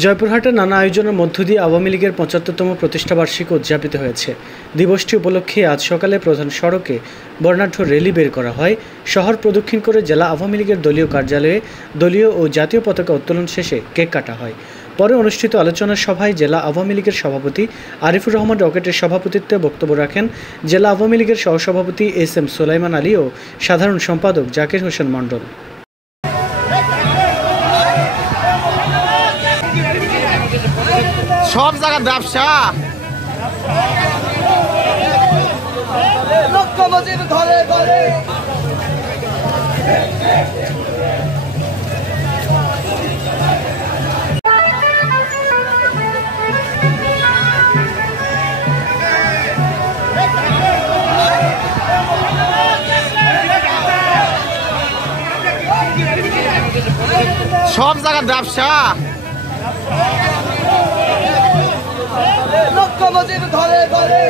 জয়পুরহাটে নানা আয়োজনের মধ্য দিয়ে আওয়ামী লীগের ৭৫তম প্রতিষ্ঠাবার্ষিকী উদযাপিত হয়েছে। দিবসটি উপলক্ষে আজ সকালে প্রধান সড়কে বর্ণাঢ্য র্যালি বের করা হয়। শহর প্রদক্ষিণ করে জেলা আওয়ামী লীগের দলীয় কার্যালয়ে দলীয় ও জাতীয় পতাকা উত্তোলন শেষে কেক কাটা হয়। পরে অনুষ্ঠিত আলোচনা সভায় জেলা আওয়ামী লীগের সভাপতি আরিফুর রহমান রকেটের সভাপতিত্বে বক্তব্য রাখেন জেলা আওয়ামী লীগের সহসভাপতি এস.এম. সুলাইমান আলী ও সাধারণ সম্পাদক জাকির হোসেন মণ্ডল। সব জায়গার ব্যবসা সব জায়গার ব্যবসা ধরে